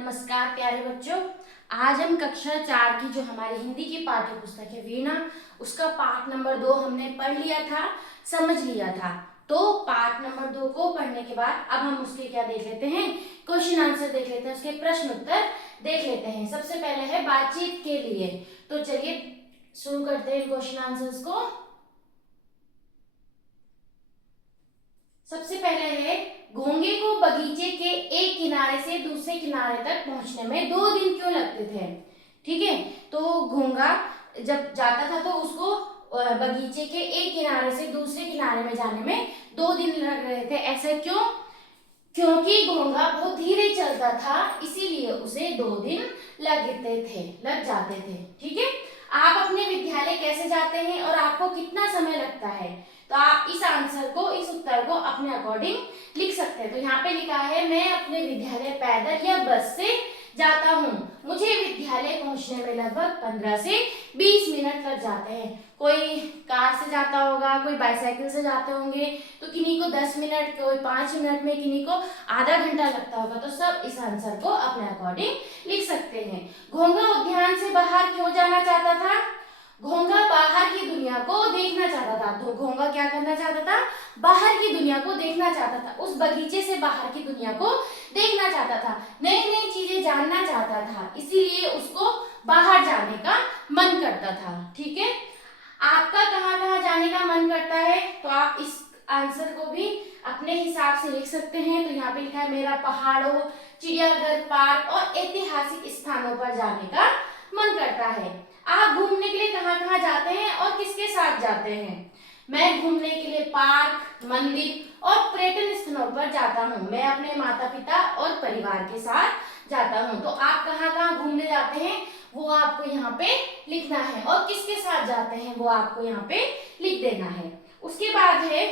नमस्कार प्यारे बच्चों। आज हम कक्षा 4 की जो हमारी हिंदी की पाठ्य पुस्तक है वीणा, उसका पाठ नंबर 2 हमने पढ़ लिया था, समझ लिया था। तो पाठ नंबर 2 को पढ़ने के बाद अब हम उसके क्या देख लेते हैं, क्वेश्चन आंसर देख लेते हैं, उसके प्रश्न उत्तर देख लेते हैं। सबसे पहले है बातचीत के लिए। तो चलिए शुरू करते हैं क्वेश्चन आंसर्स को। सबसे पहले है, घोंगे को बगीचे के एक किनारे से दूसरे किनारे तक पहुंचने में 2 दिन क्यों लगते थे। ठीक है, तो घोंगा जब जाता था तो उसको बगीचे के एक किनारे से दूसरे किनारे में जाने में 2 दिन लग रहे थे। ऐसा क्यों? क्योंकि घोंगा बहुत धीरे चलता था, इसीलिए उसे 2 दिन लग जाते थे। ठीक है, आप अपने विद्यालय कैसे जाते हैं और आपको कितना समय लगता है, तो आप इस आंसर को, इस उत्तर को अपने अकॉर्डिंग लिख सकते हैं। तो यहाँ पे लिखा है, मैं अपने विद्यालय पैदल या बस से जाता हूँ। मुझे विद्यालय पहुंचने में लगभग 15 से 20 मिनट लग जाते हैं। कोई कार से जाता होगा, कोई बाईसाइकिल से जाते होंगे, तो किन्हीं को 10 मिनट, कोई 5 मिनट में, किन्हीं को आधा घंटा लगता होगा। तो सब इस आंसर को अपने अकॉर्डिंग लिख सकते हैं। घोंगा उद्यान से बाहर क्यों जाना चाहता था? घोंगा बाहर की दुनिया को देखना चाहता था। तो घोंगा क्या करना चाहता था? बाहर की दुनिया को देखना चाहता था। उस बगीचे से बाहर की दुनिया को देखना चाहता था, नई नई चीजें जानना चाहता था, इसीलिए उसको बाहर जाने का मन करता था। ठीक है, आपका कहाँ कहाँ जाने का मन करता है, तो आप इस आंसर को भी अपने हिसाब से लिख सकते हैं। तो यहाँ पे लिखा है, मेरा पहाड़ों, चिड़ियाघर, पार्क और ऐतिहासिक स्थानों पर जाने का मन करता है। आप घूमने के लिए कहाँ कहाँ जाते हैं और किसके साथ जाते हैं? मैं घूमने के लिए पार्क, मंदिर और पर्यटन स्थलों पर जाता हूँ। मैं अपने माता पिता और परिवार के साथ जाता हूँ। तो आप कहाँ कहाँ घूमने जाते हैं वो आपको यहाँ पे लिखना है, और किसके साथ जाते हैं वो आपको यहाँ पे लिख देना है। उसके बाद है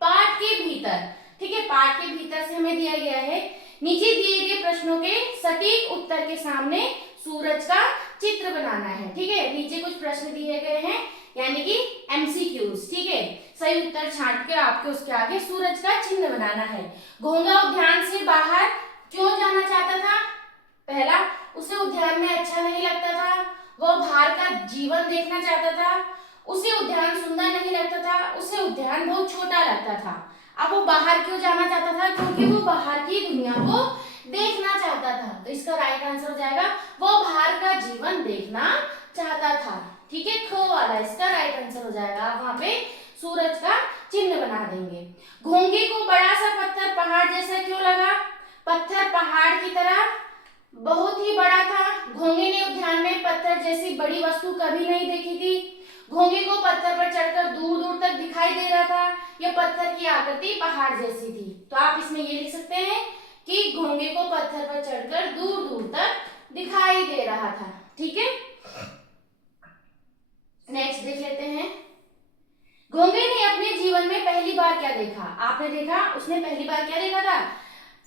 पाठ के भीतर। ठीक है, पाठ के भीतर से हमें दिया गया है, नीचे दिए गए प्रश्नों के सटीक उत्तर के सामने सूरज का चित्र बनाना है। ठीक है, नीचे कुछ प्रश्न दिए गए हैं, यानी कि एमसीक्यूज। ठीक है, सही उत्तर छांट के आपके उसके आगे सूरज का चिन्ह बनाना है। घोंगा उद्यान से बाहर क्यों जाना चाहता था? पहला, उसे उद्यान में अच्छा नहीं लगता था, वह बाहर का जीवन देखना चाहता था, उसे उद्यान सुंदर नहीं लगता था, उसे उद्यान बहुत छोटा लगता था। अब वो बाहर क्यों जाना चाहता था? क्योंकि वो बाहर की दुनिया को देखना चाहता था। तो इसका राइट आंसर हो जाएगा, वो बाहर का जीवन देखना चाहता था। ठीक है, खो वाला इसका राइट आंसर हो जाएगा। आप वहां पे सूरज का चिन्ह बना देंगे। घोंगे को बड़ा सा पत्थर पहाड़ जैसा क्यों लगा? पत्थर पहाड़ की तरह बहुत ही बड़ा था। घोंगे ने उद्यान में पत्थर जैसी बड़ी वस्तु कभी नहीं देखी थी। घोंगे को पत्थर पर चढ़कर दूर दूर तक दिखाई दे रहा था। यह पत्थर की आकृति पहाड़ जैसी थी। तो आप इसमें ये लिख सकते हैं कि घोंगे को पत्थर पर चढ़कर दूर दूर तक दिखाई दे रहा था। ठीक है, नेक्स्ट देख लेते हैं। घोंगे ने अपने जीवन में पहली बार क्या देखा? आपने देखा, उसने पहली बार क्या देखा था?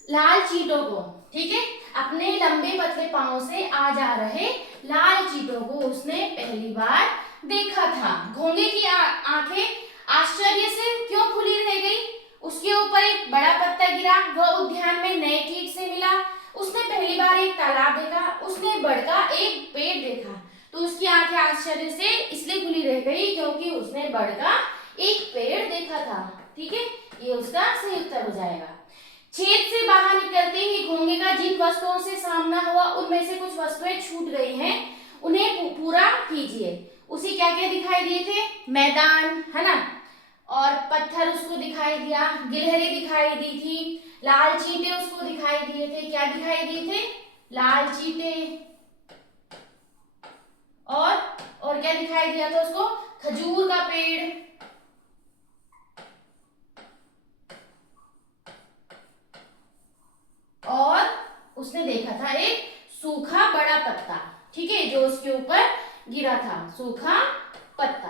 लाल चींटों को। ठीक है, अपने लंबे पतले पांव से आ जा रहे लाल चींटों को उसने पहली बार देखा था। घोंगे की आंखें आश्चर्य से क्यों खुली रह गई? उसके ऊपर एक बड़ा पत्थर गिरा, वह उद्यान में नए कीट से मिला, उसने पहली बार एक तालाब देखा, उसने बढ़ का एक पेड़ देखा। तो उसकी आंखें आश्चर्य से इसलिए खुली रह गई क्योंकि उसने बढ़ का एक पेड़ देखा था। ठीक है, ये उसका सही उत्तर हो जाएगा। छेद से बाहर निकलते ही घोंगे का जिन वस्तुओं से सामना हुआ उनमें से कुछ वस्तुएं छूट गई हैं, उन्हें पूरा कीजिए। उसे क्या क्या दिखाई दिए थे? मैदान, है ना, और पत्थर उसको दिखाई दिया, गिलहरी दिखाई दी थी, लाल चींटे उसको दिखाई दिए थे। क्या दिखाई दिए थे? लाल चींटे। और क्या दिखाई दिया था उसको? खजूर का पेड़। और उसने देखा था एक सूखा बड़ा पत्ता। ठीक है, जो उसके ऊपर गिरा था, सूखा पत्ता।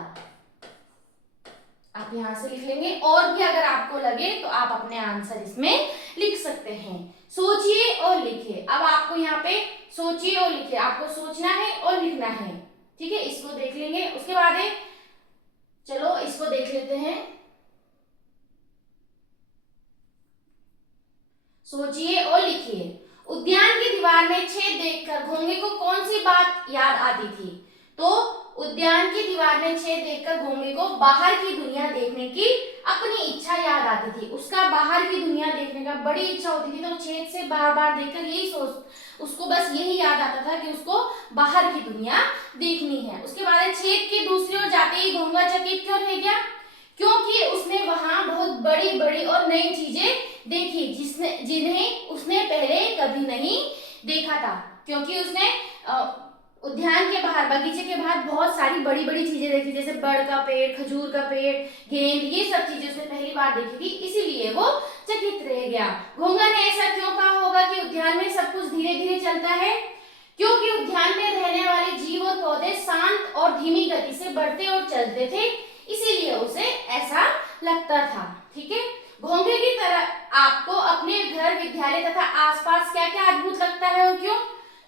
आप यहां से लिख लेंगे, और भी अगर आपको लगे तो आप अपने आंसर इसमें लिख सकते हैं। सोचिए और लिखिए। अब आपको यहाँ पे सोचिए और लिखिए, आपको सोचना है और लिखना है। ठीक है, इसको देख लेंगे। उसके बाद है, चलो इसको देख लेते हैं। सोचिए और लिखिए। उद्यान की दीवार में छेद देखकर घोंगे को कौन सी बात याद आती थी? तो उद्यान की दीवार में छेद देखकर घोंगे को बाहर की दुनिया देखने की अपनी इच्छा याद आती थी। उसका बाहर की दुनिया देखने का बड़ी इच्छा होती थी, तो छेद से बार बार देखकर यही सोच, उसको बस यही याद आता था कि उसको बाहर की दुनिया देखनी है। उसके बाद छेद की दूसरी ओर जाते ही घोंगा चकित क्यों रह गया? क्योंकि उसने वहां बहुत बड़ी बड़ी और नई चीजें देखी जिन्हें उसने पहले कभी नहीं देखा था। क्योंकि उसने उद्यान के बाहर, बगीचे के बाहर बहुत सारी बड़ी बड़ी चीजें देखी, जैसे बड़ का पेड़, खजूर का पेड़, गेंद, ये सब चीजें उसने पहली बार देखी थी, इसीलिए वो चकित रह गया। घोंगा ने ऐसा क्यों कहा होगा कि उद्यान में सब कुछ धीरे धीरे चलता है? क्योंकि उद्यान में रहने वाले जीव और पौधे शांत और धीमी गति से बढ़ते और चलते थे, इसीलिए उसे ऐसा लगता था। ठीक है, घोंगे की तरह आपको अपने घर, विद्यालय तथा आसपास क्या क्या अद्भुत लगता है और क्यों?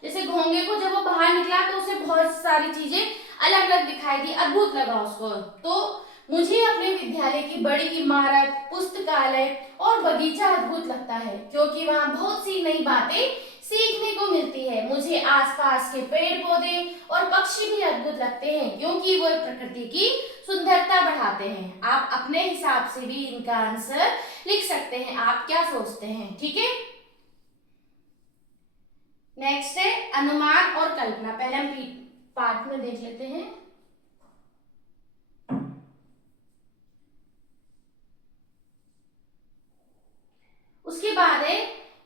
जैसे घोंगे को जब वो बाहर निकला तो उसे बहुत सारी चीजें अलग अलग दिखाई दी, अद्भुत लगा उसको। तो मुझे अपने विद्यालय की बड़ी इमारत, पुस्तकालय और बगीचा अद्भुत लगता है, क्योंकि वहाँ बहुत सी नई बातें सीखने को मिलती है। मुझे आसपास के पेड़ पौधे और पक्षी भी अद्भुत लगते हैं, क्योंकि वो प्रकृति की सुंदरता बढ़ाते हैं। आप अपने हिसाब से भी इनका आंसर लिख सकते हैं, आप क्या सोचते हैं? ठीक है, नेक्स्ट है अनुमान और कल्पना। पहले हम पार्ट में देख लेते हैं। उसके बाद है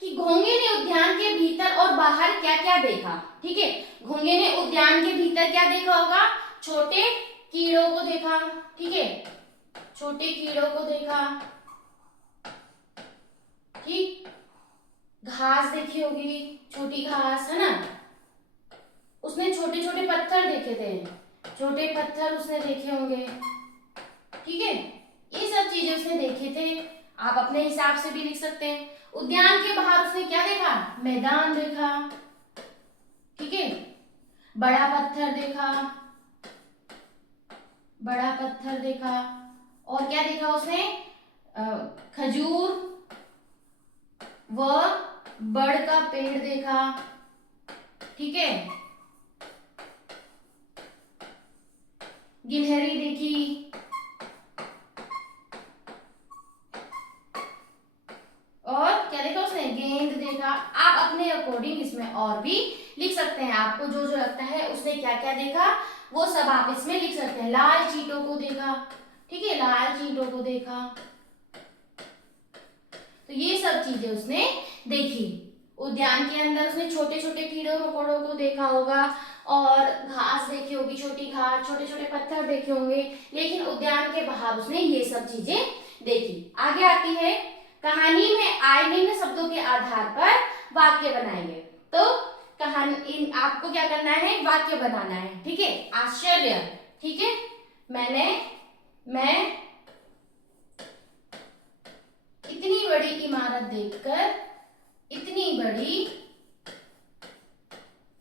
कि घोंगे ने उद्यान के भीतर और बाहर क्या क्या देखा। ठीक है, घोंगे ने उद्यान के भीतर क्या देखा होगा? छोटे कीड़ों को देखा। ठीक है, छोटे कीड़ों को देखा, ठीक, घास देखी होगी, छोटी घास है ना। उसने छोटे छोटे पत्थर देखे थे, छोटे पत्थर उसने देखे होंगे। ठीक है, ये सब चीजें उसने देखे थे, आप अपने हिसाब से भी लिख सकते हैं। उद्यान के बाहर उसने क्या देखा? मैदान देखा। ठीक है, बड़ा पत्थर देखा, बड़ा पत्थर देखा, और क्या देखा उसने? खजूर व बड़ का पेड़ देखा। ठीक है, गिलहरी देखी, और क्या देखा उसने? गेंद देखा। आप अपने अकॉर्डिंग इसमें और भी लिख सकते हैं, आपको जो जो लगता है उसने क्या क्या देखा वो सब आप इसमें लिख सकते हैं। लाल चींटों को देखा। ठीक है, लाल चींटों को देखा, तो ये सब चीजें उसने देखी। उद्यान के अंदर उसने छोटे छोटे कीड़ों मकोड़ों को देखा होगा, और घास देखी होगी, छोटी घास, छोटे छोटे पत्थर देखे होंगे, लेकिन उद्यान के बाहर उसने ये सब चीजें देखी। आगे आती है, कहानी में आए निम्न शब्दों के आधार पर वाक्य बनाइए। तो कहानी, आपको क्या करना है? वाक्य बनाना है। ठीक है, आश्चर्य। ठीक है, मैं इतनी बड़ी इमारत देखकर, इतनी बड़ी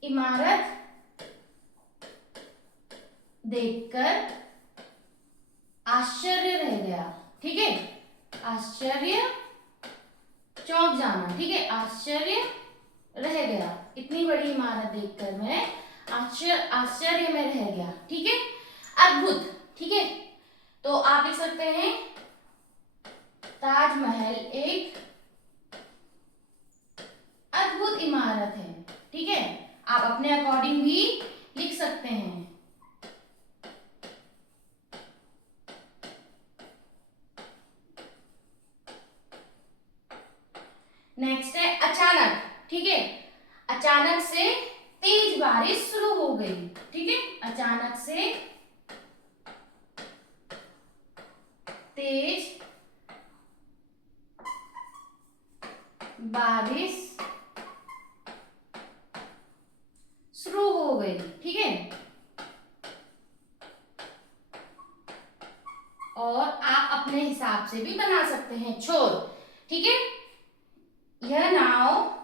इमारत देखकर आश्चर्य रह गया। ठीक है, आश्चर्य, चौंक जाना। ठीक है, आश्चर्य रह गया, इतनी बड़ी इमारत देखकर मैं आश्चर्य में रह गया। ठीक है, अद्भुत। ठीक है, तो आप लिख सकते हैं ताजमहल एक अद्भुत इमारत है। ठीक है, आप अपने अकॉर्डिंग भी लिख सकते हैं। नेक्स्ट है अचानक। ठीक है, अचानक से तेज बारिश शुरू हो गई। ठीक है, अचानक से तेज बारिश शुरू हो गई। ठीक है, और आप अपने हिसाब से भी बना सकते हैं छोर। ठीक है, यह नाव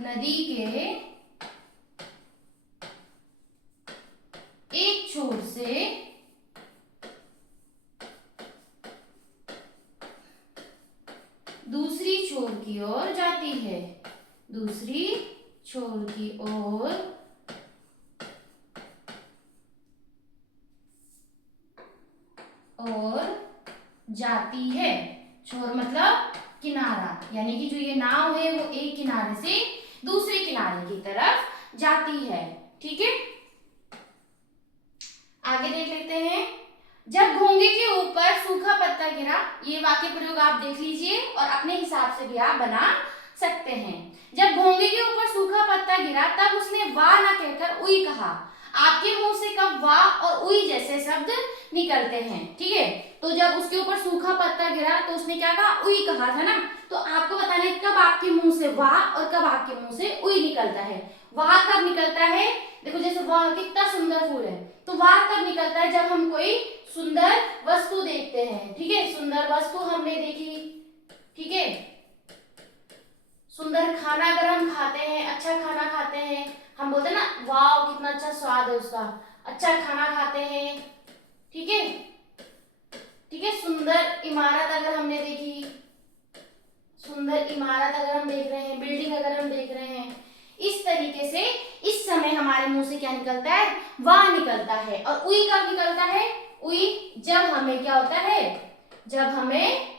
नदी के एक छोर से दूसरी छोर की ओर जाती है, दूसरी छोर की ओर जाती है। छोर मतलब किनारा, यानी कि जो ये नाव है वो एक किनारे से दूसरे किनारे की तरफ जाती है। ठीक है, आगे देख लेते हैं। जब घोंगे के ऊपर सूखा पत्ता गिरा, ये वाक्य प्रयोग आप देख लीजिए और अपने हिसाब से भी आप बना सकते हैं। जब घोंगे के ऊपर सूखा पत्ता गिरा तब उसने वाह ना कहकर उई कहा। आपके मुंह से कब वाह और उई जैसे शब्द निकलते हैं, ठीक है। तो जब उसके ऊपर सूखा पत्ता गिरा तो उसने क्या कहा, उई कहा था ना। तो आपको बताना है कब आपके मुंह से वाह और कब आपके मुंह से उई निकलता है। वाह कब निकलता है, देखो जैसे वाह कितना सुंदर फूल है, तो वाह तब निकलता है जब हम कोई सुंदर वस्तु देखते हैं, ठीक है। सुंदर वस्तु हमने देखी, ठीक है। सुंदर खाना अगर हम खाते हैं, अच्छा खाना खाते हैं, हम बोलते हैं ना वाह कितना अच्छा स्वाद है उसका, अच्छा खाना खाते हैं, ठीक है। ठीक है, सुंदर इमारत अगर हमने देखी, सुंदर इमारत अगर हम देख रहे हैं, बिल्डिंग अगर हम देख रहे हैं, इस तरीके से इस समय हमारे मुंह से क्या निकलता है, वाह निकलता है। और उई कब निकलता है, उई जब हमें क्या होता है, जब हमें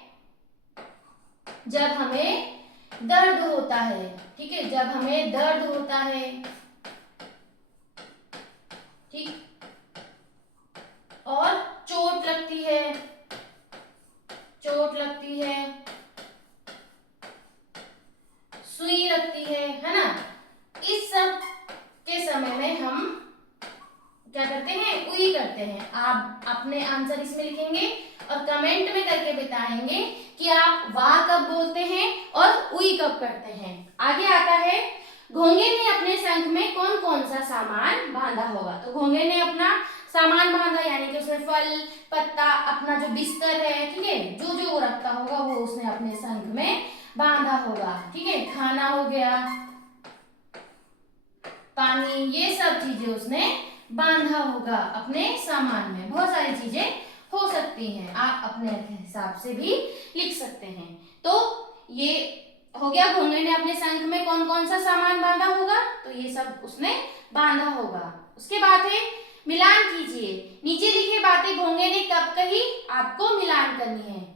दर्द होता है, ठीक है। जब हमें दर्द होता है, ठीक, और चोट लगती है, चोट लगती है, सुई लगती है ना। इस सब के समय में हम क्या करते हैं, उई करते हैं। आप अपने आंसर इसमें लिखेंगे और कमेंट में करके बताएंगे कि आप वाह कब बोलते हैं और उई कब करते हैं। आगे आता है, घोंगे ने अपने शंख में कौन कौन सा सामान बांधा होगा। तो घोंगे ने अपना सामान बांधा, यानी कि उसमें फल पत्ता, अपना जो बिस्तर है, ठीक है, जो जो वो रखता होगा वो उसने अपने शंख में बांधा होगा, ठीक है। खाना हो गया, पानी, ये सब चीजें उसने बांधा होगा अपने सामान में। बहुत सारी चीजें हो सकती हैं, आप अपने हिसाब से भी लिख सकते हैं। तो ये हो गया, घोंगे ने अपने शंख में कौन कौन सा सामान बांधा होगा, तो ये सब उसने बांधा होगा। उसके बाद है मिलान कीजिए, नीचे लिखी बातें घोंगे ने कब कही, आपको मिलान करनी है।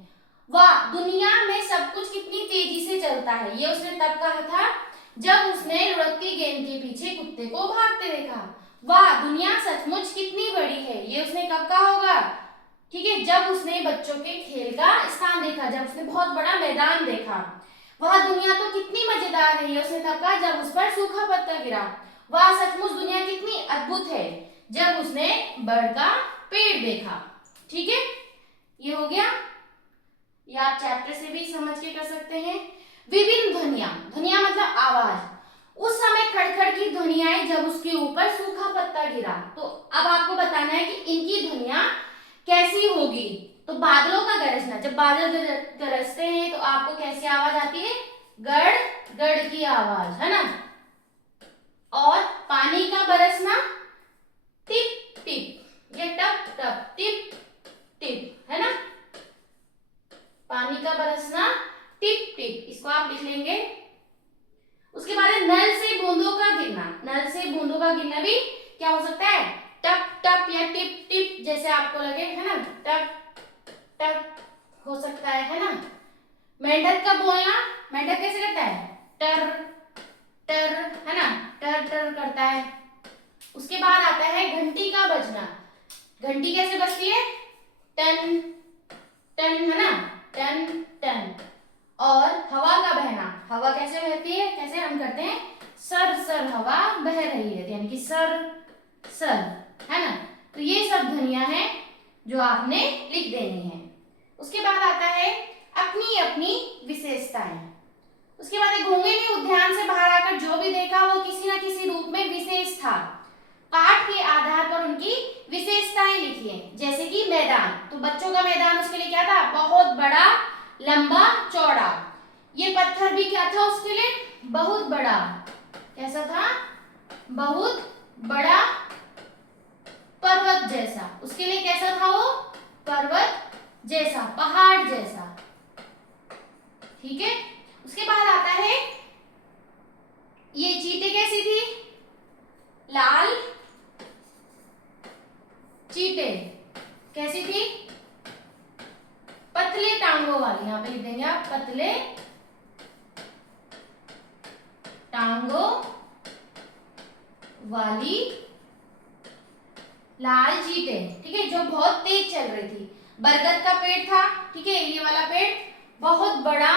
वाह दुनिया में सब कुछ कितनी तेजी से चलता है, ये उसने तब कहा था जब उसने लुढ़कती गेंद के पीछे कुत्ते को भागते देखा। वाह दुनिया सचमुच कितनी बड़ी है, ये उसने कब कहा होगा, ठीक है, जब उसने बच्चों के खेल का स्थान देखा, जब उसने बहुत बड़ा मैदान देखा। वह दुनिया तो कितनी मजेदार है, ये उसने तब कहा जब उस पर सूखा पत्ता गिरा। वह सचमुच दुनिया कितनी अद्भुत है, जब उसने बड़ का पेड़ देखा। ठीक है, ये हो गया, ये आप चैप्टर से भी समझ के कर सकते हैं। विभिन्न ध्वनियां, ध्वनियां मतलब आवाज, उस समय खड़खड़ की ध्वनि आई जब उसके ऊपर सूखा पत्ता गिरा। तो अब आपको बताना है कि इनकी ध्वनियां कैसी होगी। तो बादलों का गरजना, जब बादल गरजते हैं तो आपको कैसी आवाज आती है, गड़ गड़ की आवाज, है ना। और पानी का बरसना, टिप टिप, ये टप टप टिप टिप, है ना। पानी का बरसना टिप टिप, इसको आप लिख लेंगे। उसके बाद नल से बूंदों का गिरना, नल से बूंदों का गिरना भी क्या हो सकता है, टप टप या टिप टिप जैसे आपको लगे, है ना, टप टप हो सकता है ना। मेंढक का बोलना, मेंढक कैसे करता है, टर टर, है ना, टर टर करता है। उसके बाद आता है घंटी का बजना, घंटी कैसे बजती है, टन टन, है ना, टन टन। और हवा का बहना, हवा कैसे बहती है, कैसे हम करते हैं, सर सर हवा बह रही है, यानी कि सर सर, है ना। तो ये सब ध्वनियां हैं जो आपने लिख देनी है। उसके बाद आता है अपनी अपनी विशेषताएं। उसके बाद घोंगे ने उद्यान से बाहर आकर जो भी देखा वो किसी न किसी रूप में विशेष था। पाठ के आधार पर उनकी विशेषताएं लिखिए। जैसे कि मैदान, तो बच्चों का मैदान उसके लिए क्या था, बहुत बड़ा लंबा चौड़ा। ये पत्थर भी क्या था उसके लिए, बहुत बड़ा, कैसा था, बहुत बड़ा पर्वत जैसा, उसके लिए कैसा था वो, पर्वत जैसा, पहाड़ जैसा। ठीक है। उसके बाद आता है, ये चींटी कैसी थी? लाल चींटे। कैसी थी? पतले टांगों वाली। यहाँ पे लिख देंगे आप, पतले टांगों वाली लाल चींटे, ठीक है, जो बहुत तेज चल रही थी। बरगद का पेड़ था, ठीक है, ये वाला पेड़ बहुत बड़ा,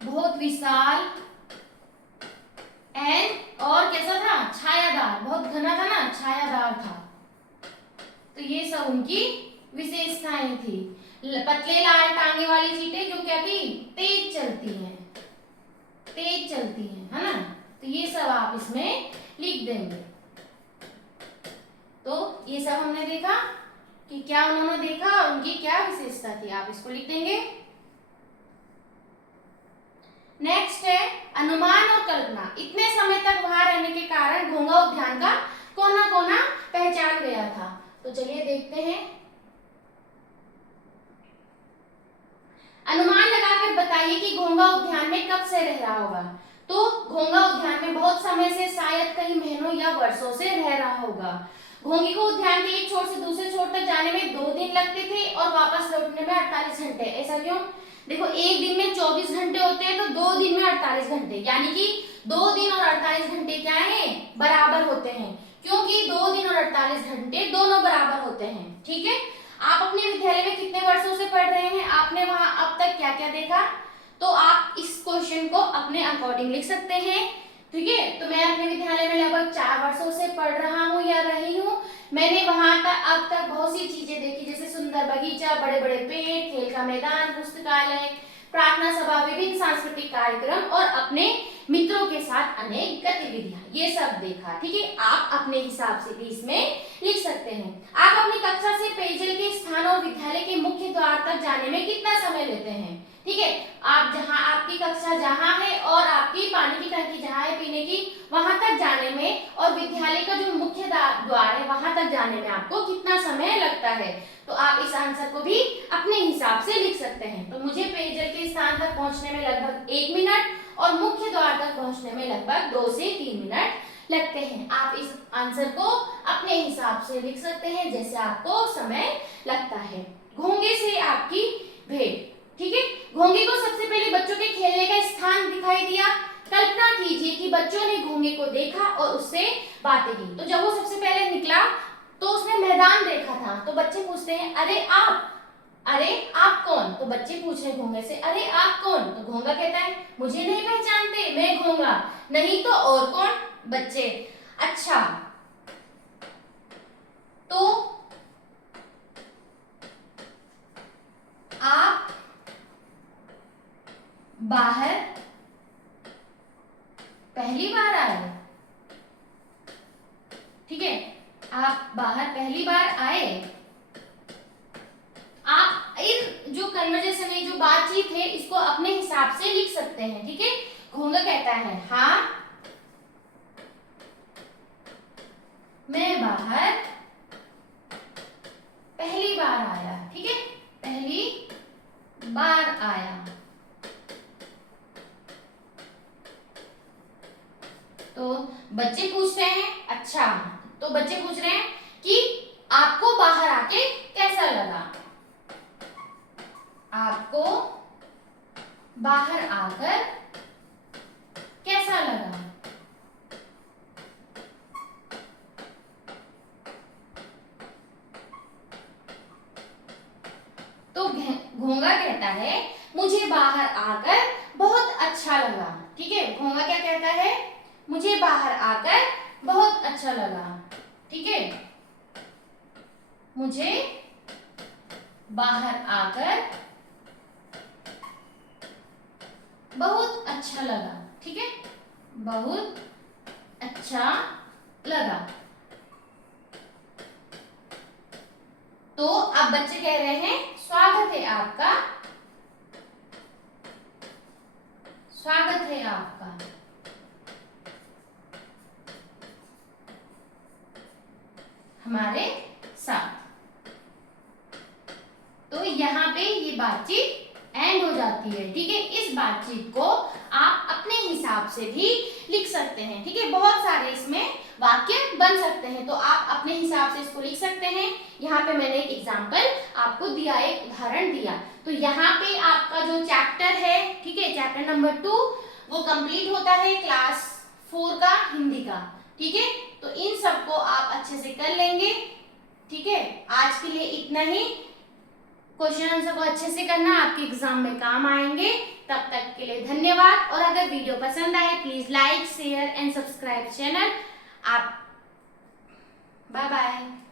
बहुत विशाल एंड और कैसा था? छायादार, बहुत घना था ना, छायादार था। तो ये सब उनकी विशेषताएं थी। पतले लाल टांगे वाली चींटे जो क्या थी? तेज चलती हैं, तेज चलती हैं, है ना। तो ये सब आप इसमें लिख देंगे। तो ये सब हमने देखा कि क्या उन्होंने देखा और उनकी क्या विशेषता थी, आप इसको लिख देंगे। नेक्स्ट है अनुमान और कल्पना। इतने समय तक वहां रहने के कारण घोंघा उद्यान का कोना कोना पहचान गया था। तो चलिए देखते हैं। अनुमान लगाकर बताइए कि घोंघा उद्यान में कब से रह रहा होगा। तो घोंघा उद्यान में बहुत समय से, शायद कई महीनों या वर्षों से रह रहा होगा। घोंघे को उद्यान के एक छोर से दूसरे छोर तक जाने में 2 दिन लगते थे और वापस लौटने में 48 घंटे। ऐसा क्यों? देखो, एक दिन में 24 घंटे होते हैं, तो 2 दिन में 48 घंटे, यानी कि 2 दिन और 48 घंटे क्या है? बराबर होते हैं, क्योंकि 2 दिन और 48 घंटे दोनों बराबर होते हैं। ठीक है। आप अपने विद्यालय में कितने वर्षों से पढ़ रहे हैं? आपने वहां अब तक क्या क्या देखा? तो आप इस क्वेश्चन को अपने अकॉर्डिंग लिख सकते हैं। ठीक है। तो मैं अपने विद्यालय में लगभग 4 वर्षों से पढ़ रहा हूँ या रही हूँ। मैंने वहां तक अब तक बहुत सी चीजें देखी, जैसे सुंदर बगीचा, बड़े बड़े पेड़, खेल का मैदान, पुस्तकालय, प्रार्थना सभा, विभिन्न सांस्कृतिक कार्यक्रम और अपने मित्रों के साथ अनेक गतिविधियां, ये सब देखा। ठीक है। आप अपने हिसाब से भी इसमें लिख सकते हैं। आप अपनी कक्षा से पेयजल के स्थान और विद्यालय के मुख्य द्वार तक जाने में कितना समय लेते हैं? ठीक है। आप जहां, आपकी कक्षा जहां है और आपकी पानी की टंकी जहां है पीने की, वहां तक जाने में और विद्यालय का जो मुख्य द्वार है वहां तक जाने में आपको कितना समय लगता है? तो आप इस आंसर को भी अपने हिसाब से लिख सकते हैं। तो मुझे पेयजल के स्थान तक पहुंचने में लगभग 1 मिनट और मुख्य द्वार तक पहुंचने में लगभग 2 से 3 मिनट लगते हैं। आप इस आंसर को अपने हिसाब से लिख सकते हैं, जैसे आपको समय लगता है। घोंघे से आपकी भेंट। ठीक है। घोंघे को सबसे पहले बच्चों के खेलने का स्थान दिखाई दिया। कल्पना कीजिए कि बच्चों ने घोंघे को देखा और उससे बातें की। तो जब वो सबसे पहले निकला तो उसने मैदान देखा था। तो बच्चे पूछते हैं, अरे आप कौन? तो बच्चे पूछ रहे घोंघे से, अरे आप कौन? तो घोंघा कहता है, मुझे नहीं पहचानते, मैं घोंघा। नहीं तो और कौन? बच्चे, अच्छा तो आप बाहर पहली बार आए। ठीक है। आप बाहर पहली बार आए। आप इन जो कन्वर्सेशन है, जो बातचीत है, इसको अपने हिसाब से लिख सकते हैं। ठीक है। घोंघा कहता है, हाँ मैं बाहर पहली बार आया। ठीक है। पहली बार आया। तो बच्चे पूछ रहे हैं, अच्छा, तो बच्चे पूछ रहे हैं कि आपको बाहर आके कैसा लगा? आपको बाहर आकर कैसा लगा? तो घोंघा कहता है, मुझे बाहर आकर बहुत अच्छा लगा। ठीक है। घोंघा क्या कहता है? मुझे बाहर आकर बहुत अच्छा लगा। ठीक है। मुझे बाहर आकर बहुत अच्छा लगा। ठीक है। बहुत अच्छा लगा। तो अब बच्चे कह रहे हैं, स्वागत है आपका, स्वागत है आपका। हमारे साथ। तो यहाँ पे ये बातचीत एंड हो जाती है। ठीक है, इस बातचीत को आप अपने हिसाब से भी लिख सकते हैं। ठीक है, बहुत सारे इसमें वाक्य बन सकते हैं, तो आप अपने हिसाब से इसको लिख सकते हैं। यहाँ पे मैंने एक एग्जाम्पल आपको दिया, एक उदाहरण दिया। तो यहाँ पे आपका जो चैप्टर है, ठीक है, चैप्टर नंबर 2 वो कंप्लीट होता है क्लास 4 का हिंदी का। ठीक है, तो इन सबको आप अच्छे से कर लेंगे। ठीक है, आज के लिए इतना ही। क्वेश्चन आंसर को अच्छे से करना, आपके एग्जाम में काम आएंगे। तब तक के लिए धन्यवाद। और अगर वीडियो पसंद आए please like share and subscribe channel. आप बाय बाय।